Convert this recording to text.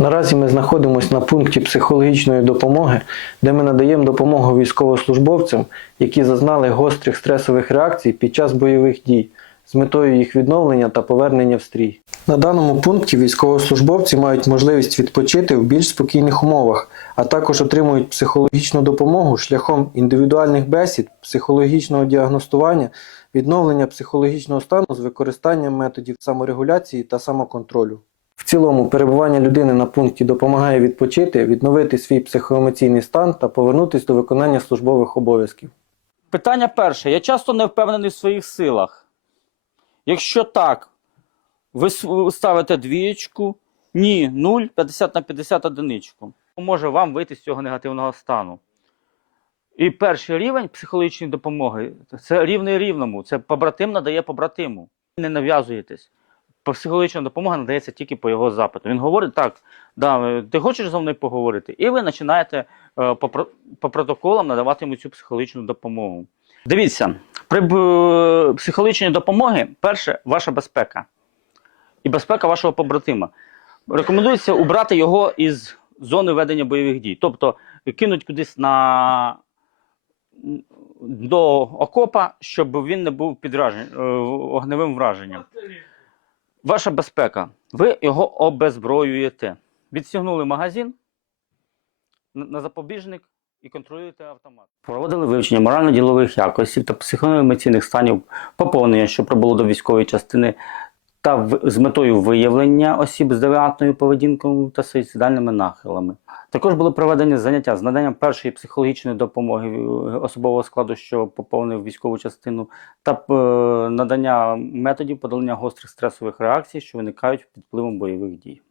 Наразі ми знаходимося на пункті психологічної допомоги, де ми надаємо допомогу військовослужбовцям, які зазнали гострих стресових реакцій під час бойових дій з метою їх відновлення та повернення в стрій. На даному пункті військовослужбовці мають можливість відпочити в більш спокійних умовах, а також отримують психологічну допомогу шляхом індивідуальних бесід, психологічного діагностування, відновлення психологічного стану з використанням методів саморегуляції та самоконтролю. Цілому, перебування людини на пункті допомагає відпочити, відновити свій психоемоційний стан та повернутися до виконання службових обов'язків. Питання перше. Я часто не впевнений в своїх силах. Якщо так, ви ставите двієчку, ні, 0, 50 на 50 одиничку. Може вам вийти з цього негативного стану. І перший рівень психологічної допомоги це рівний рівному. Це побратим надає побратиму. Не нав'язуєтесь. Психологічна допомога надається тільки по його запиту. Він говорить: так, да, е, ти хочеш зі мною поговорити? І ви починаєте е, по, по протоколам надавати йому цю психологічну допомогу. Дивіться, при б- психологічній допомоги, перше, ваша безпека і безпека вашого побратима. Рекомендується убрати його із зони ведення бойових дій. Тобто кинуть кудись на до окопа, щоб він не був е, огневим враженням. Ваша безпека. Ви його обезброюєте. Відстігнули магазин на запобіжник і контролюєте автомат. Проводили вивчення морально-ділових якостей та психоемоційних станів поповнення, що прибуло до військової частини, та в- з метою виявлення осіб з девіантною поведінкою та суїцидальними нахилами. Також були проведені заняття з наданням першої психологічної допомоги е, особового складу, що поповнив військову частину, та е, надання методів подолання гострих стресових реакцій, що виникають під впливом бойових дій.